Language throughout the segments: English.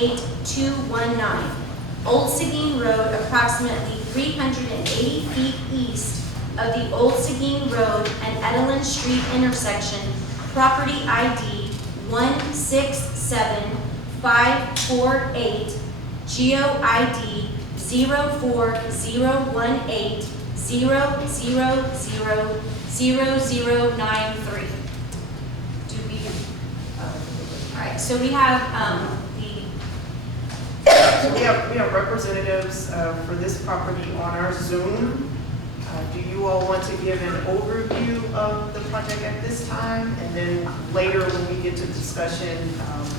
8219. Old Seguin Road, approximately 380 feet east of the Old Seguin Road and Edelin Street intersection, property ID 167548, Geo ID 04018000093. Do we? All right. So we have So we have representatives for this property on our Zoom. Do you all want to give an overview of the project at this time? And then later when we get to discussion,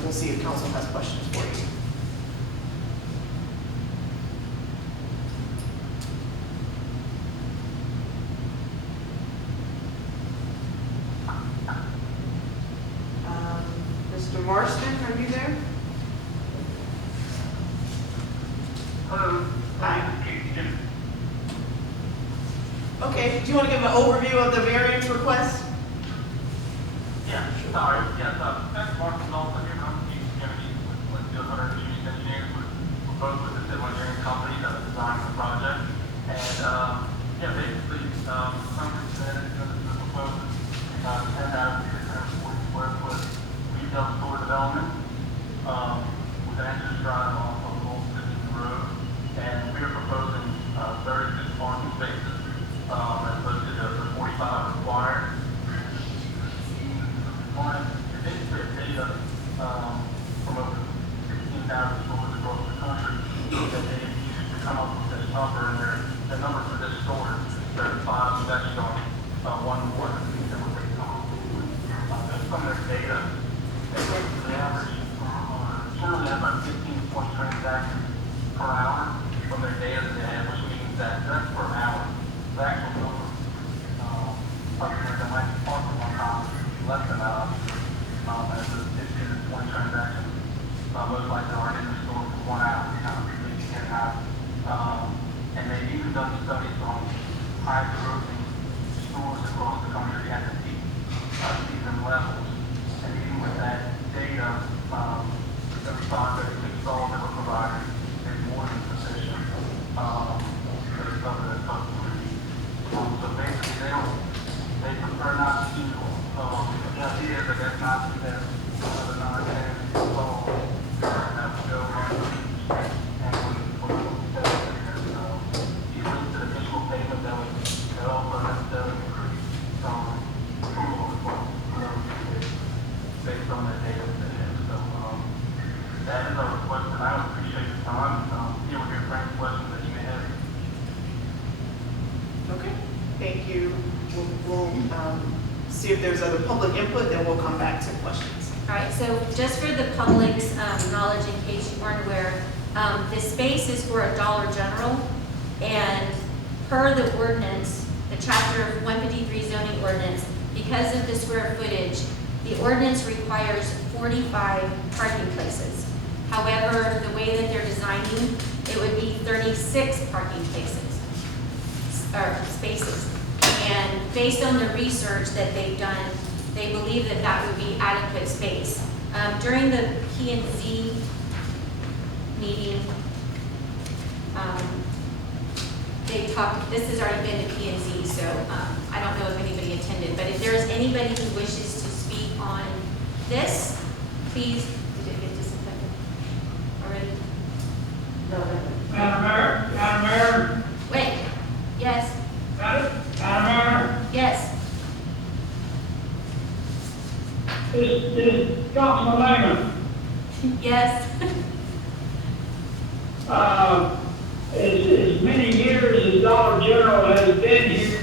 we'll see if council has questions for you. Mr. Marston, are you there? Hello. Hi. Okay, do you want to give an overview of the variance request? Yeah, sorry. Yes, that's Mark Knowles here. I'm the Kirby with the Hunter Chief Engineers. We're both with the civil engineering company that was designing the project. And, yeah, basically, Hunter said it's going to propose 10,640 square foot retail store development with an entrance drive off of Old City Road. And we are proposing 36 parking spaces as opposed to the 45 required. Basically, data from over 16,000 stores across the country that they used to come up with this number, and the number for this store is 35. Is actually on one more than what they come up with. That's from their data. They average generally have about 15 point transactions per hour from their data that they have, which means that that's per hour. The actual number customers that might be parking one time less than that, as the 15 to 20 transactions most likely are in the store for 1 hour, maybe 10 hours. And they've even done studies on high grossing stores across the country at the peak season levels. And even with that data, the 36 stalls that were provided is more than sufficient to cover the customer needs. So basically, they prefer not to, the idea is, I guess, not to have the non-tenant install that would go on the street and would you lose the additional payment that would also necessarily increase approval as well, based on that data that they have. So that is our request, and I appreciate the time. Here we're here for any questions that you may have. Okay, thank you. We'll see if there's other public input, then we'll come back to questions. All right, so just for the public's knowledge, in case you weren't aware, this space is for a Dollar General, and per the ordinance, the chapter 153 zoning ordinance, because of the square footage, the ordinance requires 45 parking places. However, the way that they're designing, it would be 36 parking places, or spaces. And based on the research that they've done, they believe that that would be adequate space. During the P&Z meeting, they talked, this has already been to P&Z, so I don't know if anybody attended, but if there is anybody who wishes to speak on this, please, did it get disinfected already? No. Madam Mayor? Wait, yes, Madam Mayor? yes. This Councilman Lehman. Yes. As many years as Dollar General has been here,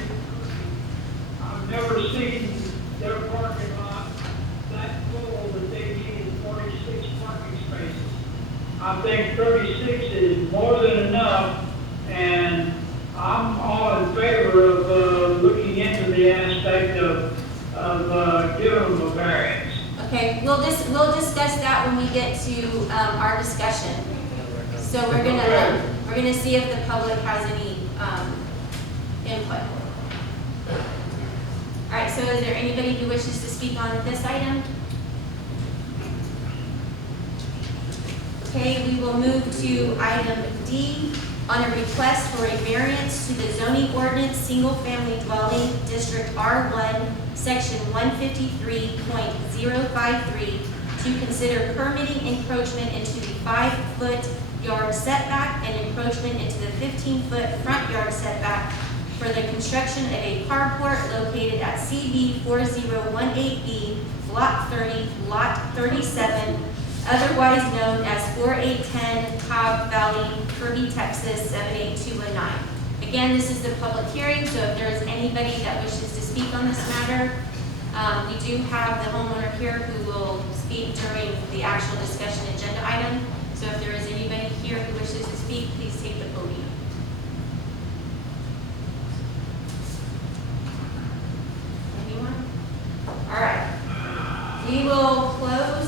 I've never seen their parking lot that full that they needed 46 parking spaces. I think 36 is more than enough, and I'm all in favor of looking into the aspect of giving them a variance. Okay, we'll discuss that when we get to our discussion. So we're gonna see if the public has any input. All right. So is there anybody who wishes to speak on this item? Okay, we will move to item D on a request for a variance to the zoning ordinance, single-family dwelling, District R1, Section 153.053, to consider permitting encroachment into the 5-foot yard setback and encroachment into the 15-foot front yard setback for the construction of a carport located at CB 4018B, Block 30, Lot 37, otherwise known as 4810 Cobb Valley, Kirby, Texas 78219. Again, this is the public hearing, so if there is anybody that wishes to speak on this matter, we do have the homeowner here who will speak during the actual discussion agenda item. So if there is anybody here who wishes to speak, please take the podium. Anyone? All right. We will close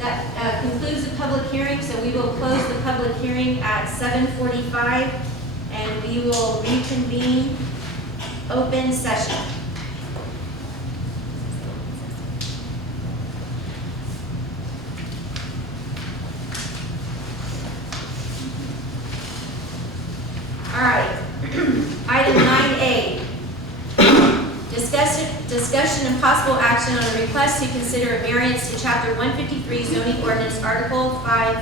that concludes the public hearing, so we will close the public hearing at 7:45, and we will reconvene open session. All right. Item 9A. Discussion and possible action on a request to consider a variance to Chapter 153 zoning ordinance, Article 5,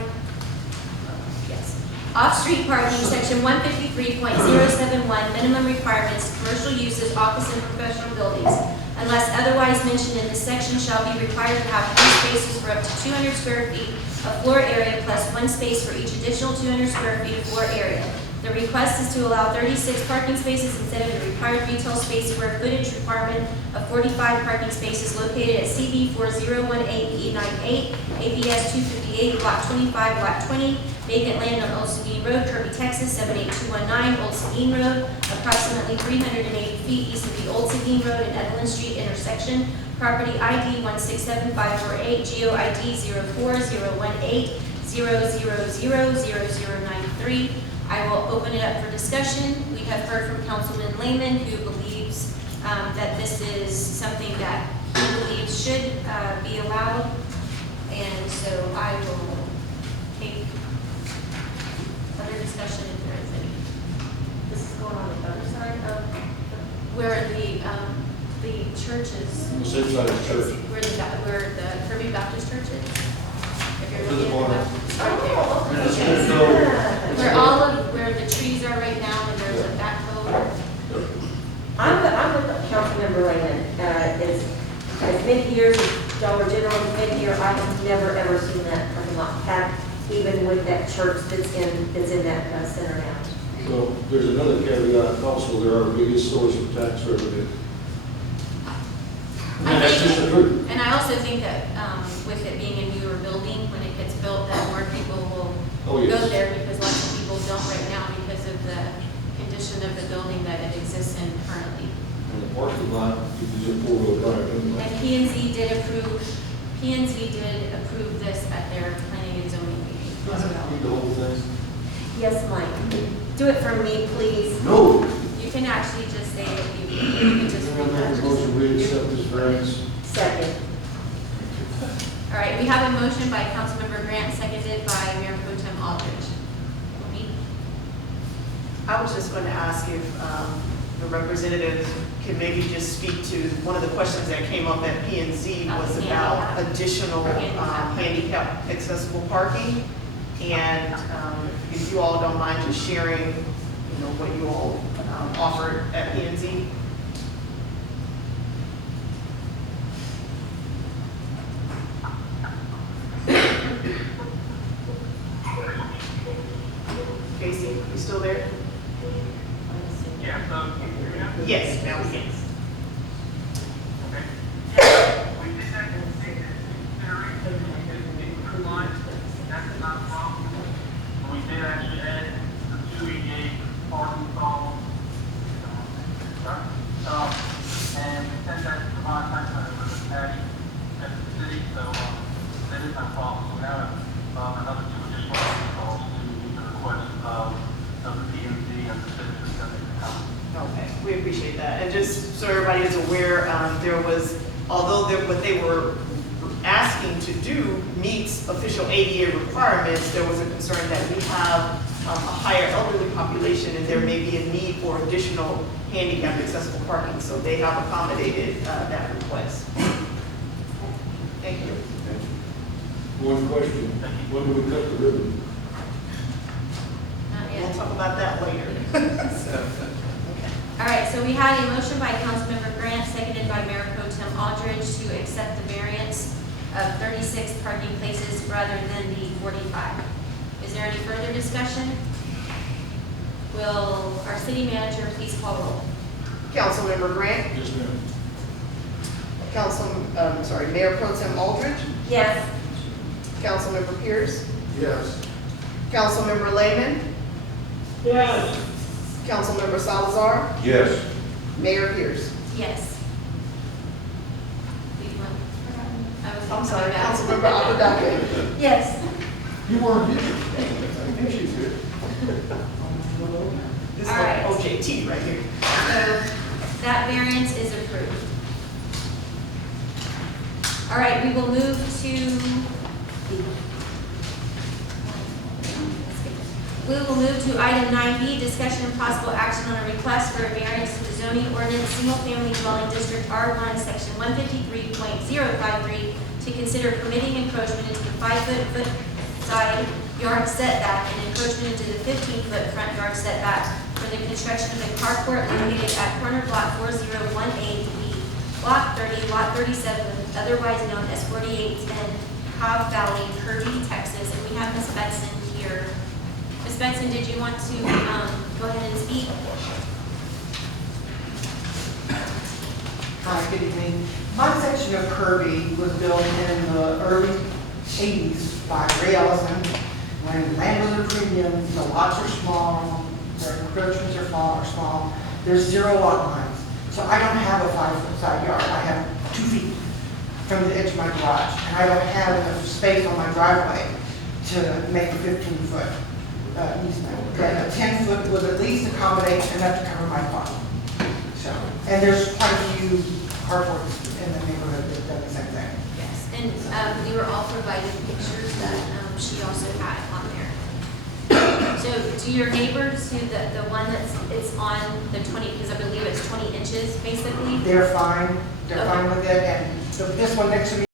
off-street parking, Section 153.071, minimum requirements, commercial uses, office and professional buildings, unless otherwise mentioned in this section, shall be required to have 3 spaces for up to 200 square feet of floor area plus 1 space for each additional 200 square feet of floor area. The request is to allow 36 parking spaces instead of the required retail space square footage requirement of 45 parking spaces located at CB 4018E98, ABS 258, Block 25, Lot 20, vacant land on Old Seguin Road, Kirby, Texas 78219, Old Seguin Road, approximately 380 feet east of the Old Seguin Road and Evelyn Street intersection. Property ID 167-548, GEO ID 040180000093. I will open it up for discussion. We have heard from Councilman Lehman, who believes that this is something that he believes should be allowed. And so I will take other discussion if there is any. This is going on the other side of where the church is. The same side of the church. Where the Kirby Baptist Church is. If you're To the looking corner. at the right there. And it's Yes. gonna go, Where the trees are right now, and there's a backhoe. I'm with Councilmember Raymond. As many years as Dollar General has been here, I have never ever seen that parking lot packed, even with that church that's in that center now. so there's another caveat also, there are biggest source of tax revenue. I And that's think- just the truth. And I also think that with it being a newer building, when it gets built, that more people will Oh, go yes. there, because lots of people don't right now because of the condition of the building that it exists in currently. And the parking lot, you can do 4-wheel drive anyway. And P&Z did approve this at their planning and zoning meeting as well. Read the whole thing. Yes, Mike. Do it for me, please. No. You can actually just say that you can just I'm read gonna that. make a motion, we accept this variance. Second. All right, we have a motion by Councilmember Grant, seconded by Mayor Pro Tem Aldridge. Me? I was just going to ask if the representative could maybe just speak to one of the questions that came up at P&Z was about additional handicap accessible parking. And if you all don't mind just sharing, what you all offered at P&Z. Casey, you still there? Yeah, so, Yes, now we can. okay. We did that in consideration, in line, that's not a problem. We did actually add the 288 parking stalls. And we sent that to the bond tax center with the patty at the city, so that is not a problem. So we now have another 2 additional parking stalls to meet the request of the PMD and the citizens that they come. Okay, we appreciate that. And just so everybody is aware, there was, although what they were asking to do meets official ADA requirements, there was a concern that we have a higher elderly population and there may be a need for additional handicap accessible parking, so they have accommodated that request. Thank you. One question, when do we cut the ribbon? Not We'll yet. talk about that later. So, okay. All right, so we had a motion by Councilmember Grant, seconded by Mayor Pro Tem Aldridge to accept the variance of 36 parking places rather than the 45. Is there any further discussion? Will our city manager please call roll? Councilmember Grant, Yes, ma'am. Mayor Pro Tem Aldridge, Yes. Councilmember Pierce, Yes. Councilmember Lehman, Yes, Councilmember Salazar, Yes. Mayor Pierce. Yes. I was I'm sorry, coming back. Councilmember Abbadake. Yes. You weren't here. I think she's here. This is All right. OJT right here. So that variance is approved. All right, we will move to, item 9B, discussion and possible action on a request for a variance to the zoning ordinance, single-family dwelling district R1, section 153.053, to consider permitting encroachment into the 5-foot side yard setback and encroachment into the 15-foot front yard setback for the construction of a carport located at corner block 4018B, block 30, lot 37, otherwise known as 4810 Cobb Valley, Kirby, Texas. And we have Ms. Benson here. Ms. Benson, did you want to go ahead and speak? Hi, good evening. My section of Kirby was built in the early 80s by Ray Ellison, when land was a premium, the lots are small, the encroachments are small, there's 0 lot lines. So I don't have a 5-foot side yard, I have 2 feet from the edge of my garage, and I don't have enough space on my driveway to make a 15-foot easement. But a 10-foot would at least accommodate enough to cover my car. So, and there's quite a few carports in the neighborhood that do the same thing. Yes. And we were all provided pictures that she also had on there. So to your neighbors, to the one it's on the 20, because I believe it's 20 inches basically. They're fine with it, and this one next to me